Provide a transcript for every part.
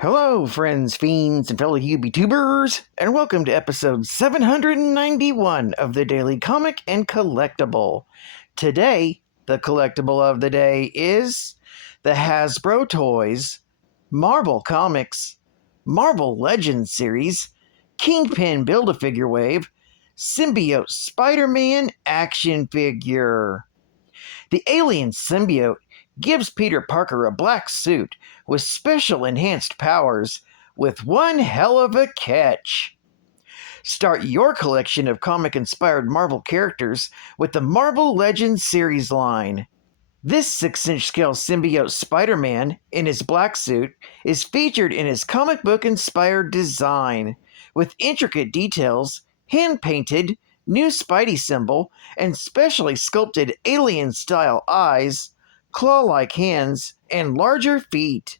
Hello, friends, fiends, and fellow YouTubers, and welcome to episode 791 of the Daily Comic and Collectible. Today, the collectible of the day is the Hasbro Toys, Marvel Comics, Marvel Legends series, Kingpin Build-A-Figure Wave, Symbiote Spiderman action figure. The alien symbiote gives Peter Parker a black suit with special enhanced powers, with one hell of a catch. Start your collection of comic-inspired Marvel characters with the Marvel Legends series line. This 6-inch scale symbiote Spider-Man in his black suit is featured in his comic book-inspired design, with intricate details, hand-painted, new Spidey symbol, and specially sculpted alien-style eyes, claw-like hands, and larger feet.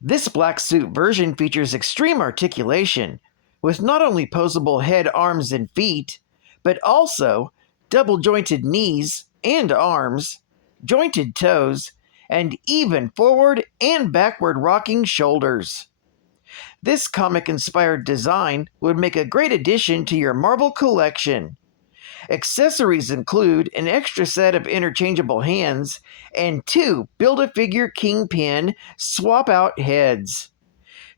This black suit version features extreme articulation, with not only posable head, arms, and feet, but also double-jointed knees and arms, jointed toes, and even forward and backward rocking shoulders. This comic-inspired design would make a great addition to your Marvel collection. Accessories include an extra set of interchangeable hands and 2 Build-A-Figure Kingpin swap-out heads.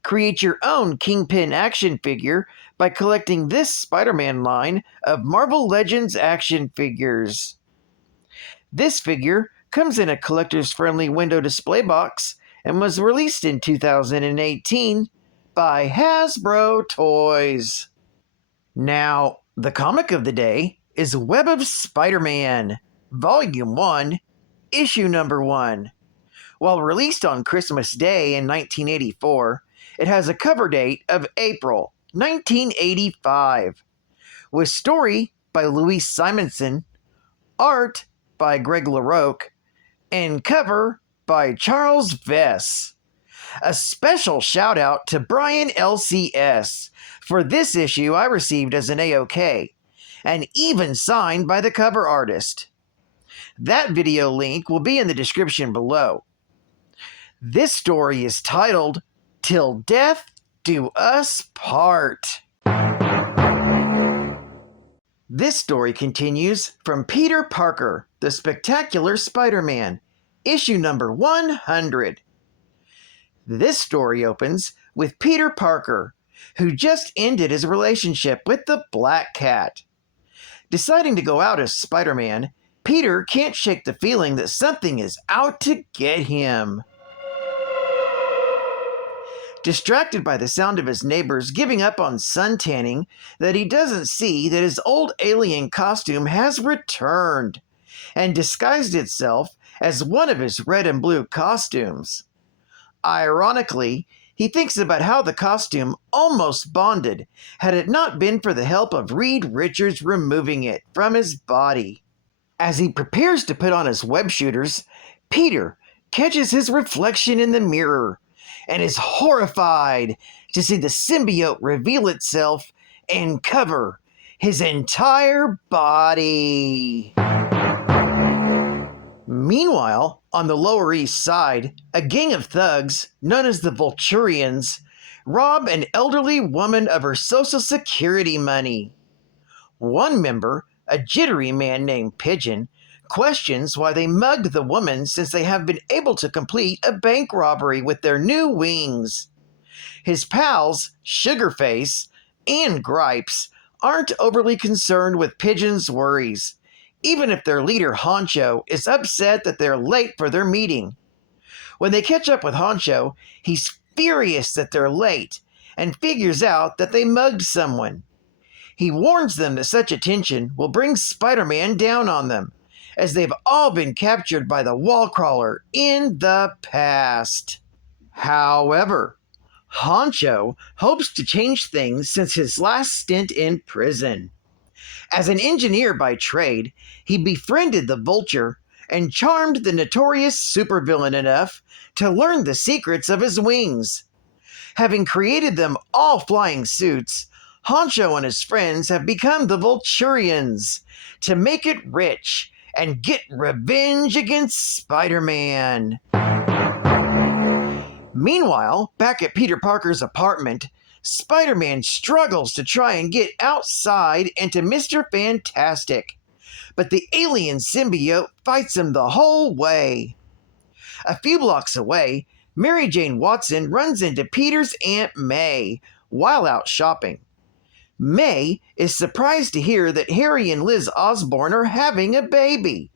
Create your own Kingpin action figure by collecting this Spider-Man line of Marvel Legends action figures. This figure comes in a collector's-friendly window display box and was released in 2018 by Hasbro Toys. Now, the comic of the day is Web of Spider-Man, Volume 1, Issue Number 1. While released on Christmas Day in 1984, it has a cover date of April 1985, with story by Louise Simonson, art by Greg LaRocque, and cover by Charles VESS. A special shout out to Brian LCS. For this issue I received as an AOK, and even signed by the cover artist. That video link will be in the description below. This story is titled, Till Death Do Us Part. This story continues from Peter Parker, the Spectacular Spider-Man, issue number 100. This story opens with Peter Parker, who just ended his relationship with the Black Cat. Deciding to go out as Spider-Man, Peter can't shake the feeling that something is out to get him. Distracted by the sound of his neighbors giving up on suntanning, that he doesn't see that his old alien costume has returned and disguised itself as one of his red and blue costumes. Ironically, he thinks about how the costume almost bonded had it not been for the help of Reed Richards removing it from his body. As he prepares to put on his web shooters, Peter catches his reflection in the mirror and is horrified to see the symbiote reveal itself and cover his entire body. Meanwhile, on the Lower East Side, a gang of thugs, known as the VULTURIONS, rob an elderly woman of her Social Security money. One member, a jittery man named Pigeon, questions why they mugged the woman since they have been able to complete a bank robbery with their new wings. His pals, Sugarface and Gripes, aren't overly concerned with Pigeon's worries, even if their leader, Honcho, is upset that they're late for their meeting. When they catch up with Honcho, he's furious that they're late and figures out that they mugged someone. He warns them that such attention will bring Spider-Man down on them, as they've all been captured by the wall crawler in the past. However, Honcho hopes to change things since his last stint in prison. As an engineer by trade, he befriended the Vulture and charmed the notorious supervillain enough to learn the secrets of his wings. Having created them all flying suits, Honcho and his friends have become the VULTURIONS to make it rich and get revenge against Spider-Man. Meanwhile, back at Peter Parker's apartment, Spider-Man struggles to try and get outside and to Mr. Fantastic, but the alien symbiote fights him the whole way. A few blocks away, Mary Jane Watson runs into Peter's Aunt May while out shopping. May is surprised to hear that Harry and Liz Osborn are having a baby,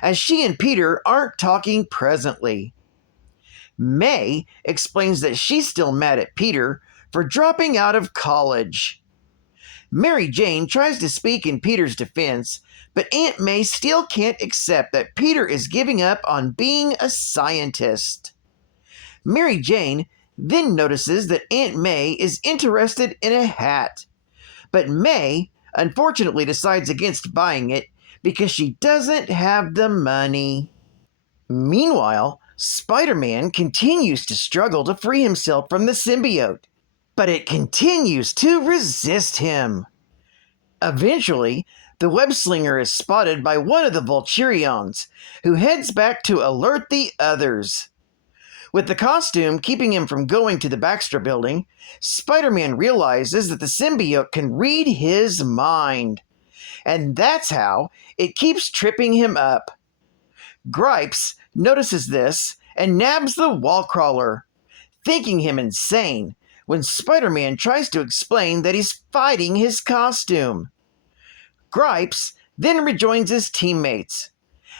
as she and Peter aren't talking presently. May explains that she's still mad at Peter for dropping out of college. Mary Jane tries to speak in Peter's defense, but Aunt May still can't accept that Peter is giving up on being a scientist. Mary Jane then notices that Aunt May is interested in a hat, but May unfortunately decides against buying it because she doesn't have the money. Meanwhile, Spider-Man continues to struggle to free himself from the symbiote, but it continues to resist him. Eventually, the web-slinger is spotted by one of the VULTURIONS, who heads back to alert the others. With the costume keeping him from going to the Baxter Building, Spider-Man realizes that the symbiote can read his mind, and that's how it keeps tripping him up. Gripes notices this and nabs the wall crawler, thinking him insane when Spider-Man tries to explain that he's fighting his costume. Gripes then rejoins his teammates.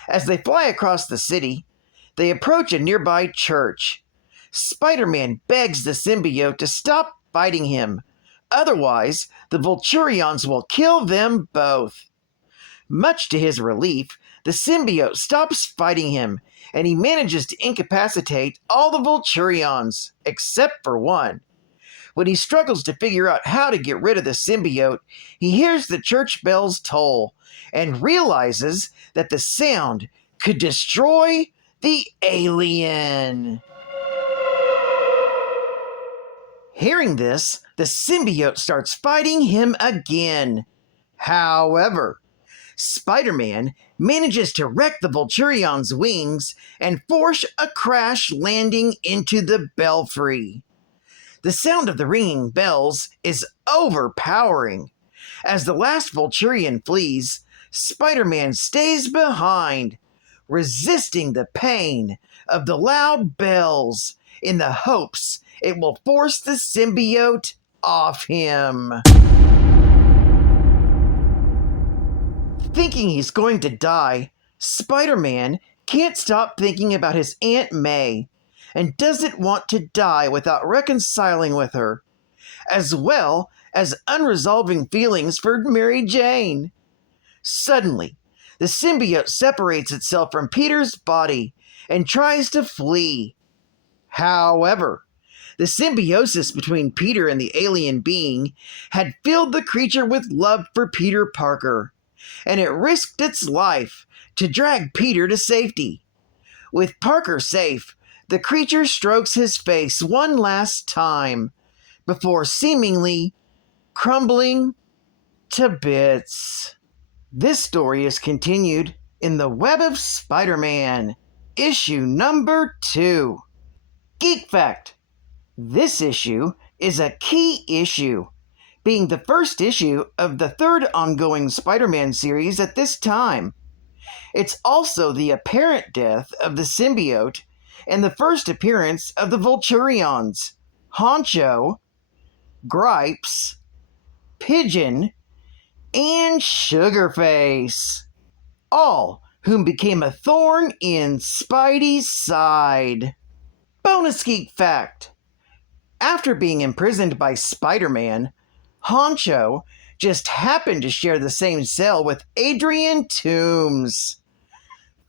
As they fly across the city, they approach a nearby church. Spider-Man begs the symbiote to stop fighting him, otherwise the VULTURIONS will kill them both. Much to his relief, the symbiote stops fighting him, and he manages to incapacitate all the VULTURIONS, except for one. When he struggles to figure out how to get rid of the symbiote, he hears the church bells toll, and realizes that the sound could destroy the alien. Hearing this, the symbiote starts fighting him again. However, Spider-Man manages to wreck the VULTURION's wings and force a crash landing into the belfry. The sound of the ringing bells is overpowering. As the last VULTURION flees, Spider-Man stays behind, resisting the pain of the loud bells in the hopes it will force the symbiote off him. Thinking he's going to die, Spider-Man can't stop thinking about his Aunt May and doesn't want to die without reconciling with her, as well as unresolving feelings for Mary Jane. Suddenly, the symbiote separates itself from Peter's body and tries to flee. However, the symbiosis between Peter and the alien being had filled the creature with love for Peter Parker, and it risked its life to drag Peter to safety. With Parker safe, the creature strokes his face one last time before seemingly crumbling to bits. This story is continued in The Web of Spider-Man, issue number 2. Geek Fact: this issue is a key issue, being the first issue of the third ongoing Spider-Man series at this time. It's also the apparent death of the symbiote and the first appearance of the VULTURIONs, Honcho, Gripes, Pigeon, and Sugarface, all whom became a thorn in Spidey's side. Bonus Geek Fact: after being imprisoned by Spider-Man, Honcho just happened to share the same cell with Adrian Toomes.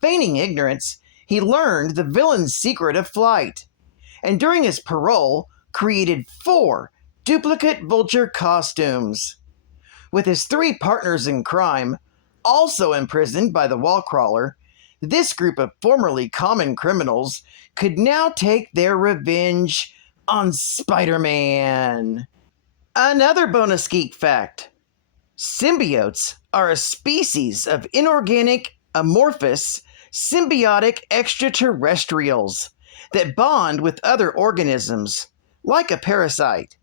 Feigning ignorance, he learned the villain's secret of flight, and during his parole, created 4 duplicate Vulture costumes. With his 3 partners in crime, also imprisoned by the Wallcrawler, this group of formerly common criminals could now take their revenge on Spider-Man. Another bonus geek fact: symbiotes are a species of inorganic, amorphous, symbiotic extraterrestrials that bond with other organisms, like a parasite.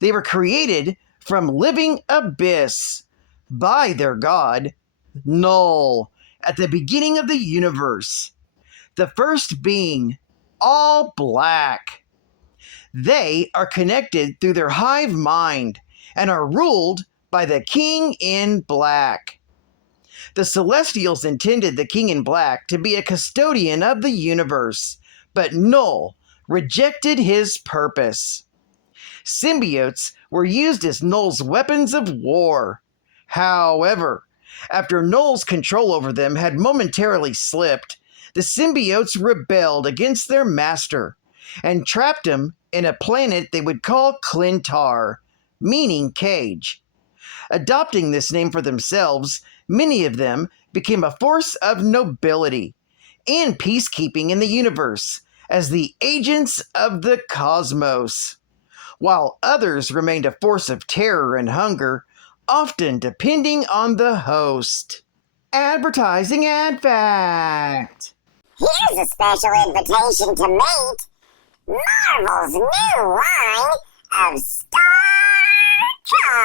They were created from living abyss by their god, Null, at the beginning of the universe. The first being all black. They are connected through their hive mind and are ruled by the King in Black. The Celestials intended the King in Black to be a custodian of the universe, but Null rejected his purpose. Symbiotes were used as Null's weapons of war. However, after Null's control over them had momentarily slipped, the symbiotes rebelled against their master and trapped him in a planet they would call KLYNTAR, meaning cage. Adopting this name for themselves, many of them became a force of nobility and peacekeeping in the universe as the agents of the cosmos, while others remained a force of terror and hunger, often depending on the host. Advertising ad fact. Here's a special invitation to meet Marvel's new line of Star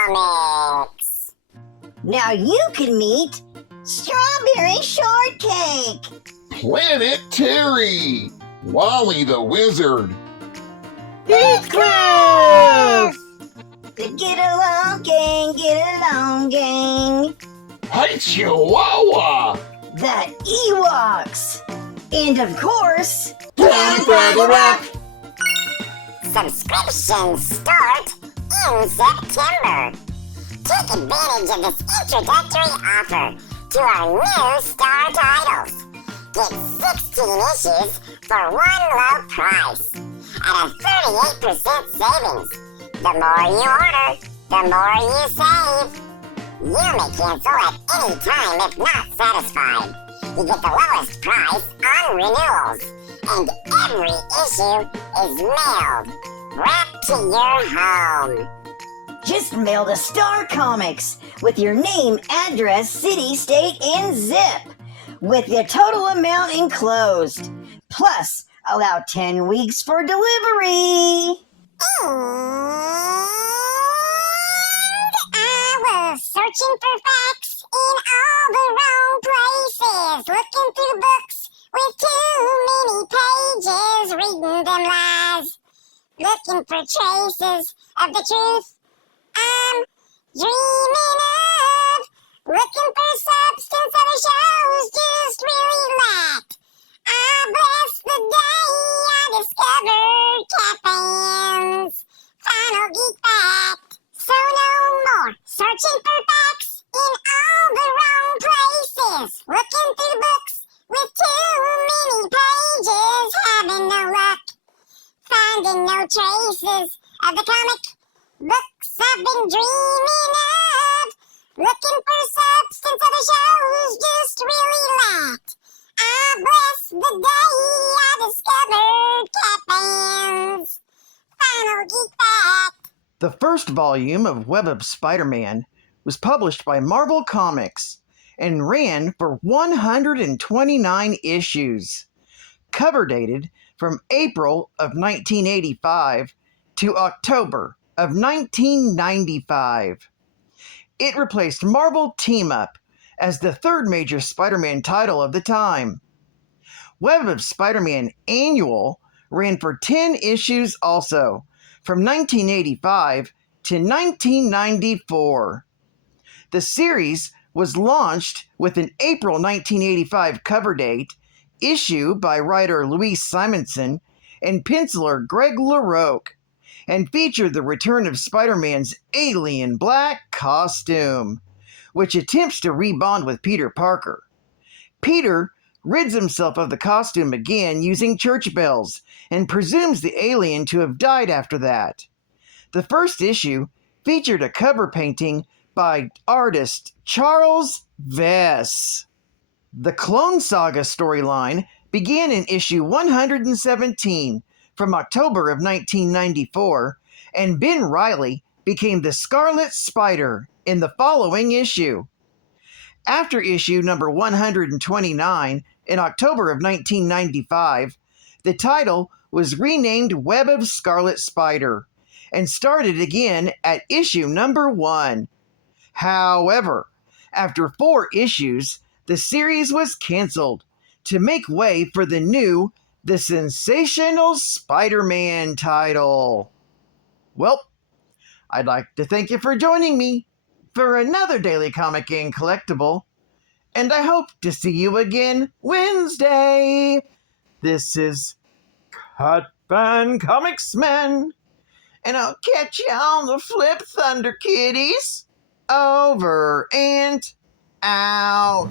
Comics. Now you can meet Strawberry Shortcake, Planet Terry, Wally the Wizard, Heathcliff, the Get Along Gang, Hey Chihuahua, the Ewoks, and of course, subscriptions start in September. Take advantage of this introductory offer to our new star titles. Get 16 issues for one low price at a 38% savings. The more you order, the more you save. You may cancel at any time if not satisfied. You get the lowest price on renewals, and every issue is mailed right to your home. Just mail to Star Comics with your name, address, city, state, and zip, with your total amount enclosed. Plus, allow 10 weeks for delivery. And I was searching for facts in all the wrong places, looking through books with too many pages, reading them lies, looking for traces of the truth I'm dreaming of, looking for substance other shows just really lacked. I bless the day I discovered Captain's final geek fact. So no more searching for facts in all the wrong places, looking through books with too many pages, having no luck, finding no traces of the comic books I've been dreaming of, looking for substance other shows just really lacked. I bless the day I discovered Captain's final geek fact. The first volume of Web of Spider-Man was published by Marvel Comics and ran for 129 issues, cover dated from April of 1985 to October of 1995. It replaced Marvel Team Up as the third major Spider-Man title of the time. Web of Spider-Man Annual ran for 10 issues also, from 1985 to 1994. The series was launched with an April 1985 cover date, issue by writer Louise Simonson and penciler Greg LaRocque, and featured the return of Spider-Man's alien black costume, which attempts to rebond with Peter Parker. Peter rids himself of the costume again using church bells and presumes the alien to have died after that. The first issue featured a cover painting by artist Charles VESS. The Clone Saga storyline began in issue 117 from October of 1994, and Ben Reilly became the Scarlet Spider in the following issue. After issue number 129 in October of 1995, The title was renamed Web of Scarlet Spider and started again at issue number 1. However, after 4 issues, the series was canceled to make way for the new The Sensational Spider-Man title. Well, I'd like to thank you for joining me for another Daily Comic and Collectible, and I hope to see you again Wednesday. This is KINGPIN Comics Man, and I'll catch you on the flip, Thunder Kitties. Over and out.